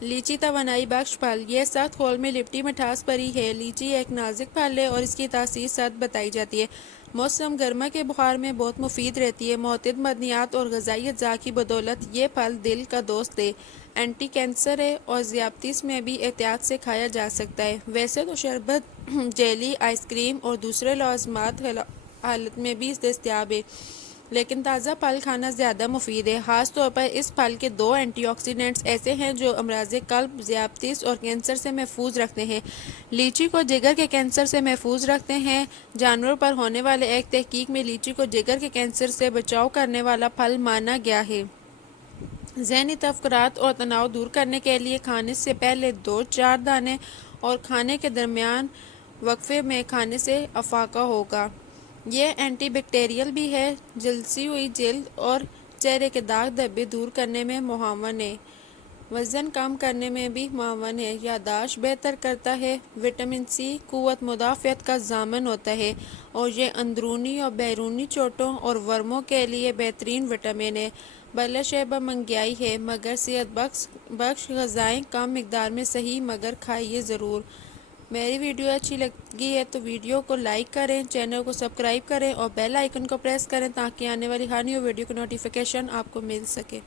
لیچی توانائی بخش پھل، یہ سخت کھول میں لپٹی مٹھاس بھری ہے۔ لیچی ایک نازک پھل ہے اور اس کی تاثیر سخت بتائی جاتی ہے۔ موسم گرما کے بخار میں بہت مفید رہتی ہے۔ معتدل معدنیات اور غذائی اجزاء کی بدولت یہ پھل دل کا دوست ہے، اینٹی کینسر ہے اور ذیابیطس میں بھی احتیاط سے کھایا جا سکتا ہے۔ ویسے تو شربت، جیلی، آئس کریم اور دوسرے لوازمات حالت میں بھی دستیاب ہے، لیکن تازہ پھل کھانا زیادہ مفید ہے۔ خاص طور پر اس پھل کے دو اینٹی آکسیڈنٹس ایسے ہیں جو امراض قلب، ذیابیطس اور کینسر سے محفوظ رکھتے ہیں۔ لیچی کو جگر کے کینسر سے محفوظ رکھتے ہیں۔ جانوروں پر ہونے والے ایک تحقیق میں لیچی کو جگر کے کینسر سے بچاؤ کرنے والا پھل مانا گیا ہے۔ ذہنی تفکرات اور تناؤ دور کرنے کے لیے کھانے سے پہلے 2-4 دانے اور کھانے کے درمیان وقفے میں کھانے سے افاقہ ہوگا۔ یہ اینٹی بیکٹیریل بھی ہے، جلسی ہوئی جلد اور چہرے کے داغ دھبے دور کرنے میں معاون ہے۔ وزن کم کرنے میں بھی معاون ہے۔ یادداشت بہتر کرتا ہے۔ وٹامن سی قوت مدافعت کا ضامن ہوتا ہے اور یہ اندرونی اور بیرونی چوٹوں اور ورموں کے لیے بہترین وٹامن ہے۔ بلڈ شوگر منگیائی ہے مگر صحت بخش غذائیں کم مقدار میں صحیح مگر کھائیے ضرور۔ میری ویڈیو اچھی لگی ہے تو ویڈیو کو لائک کریں، چینل کو سبسکرائب کریں اور بیل آئیکن کو پریس کریں تاکہ آنے والی ہر نیو ویڈیو کی نوٹیفیکیشن آپ کو مل سکے۔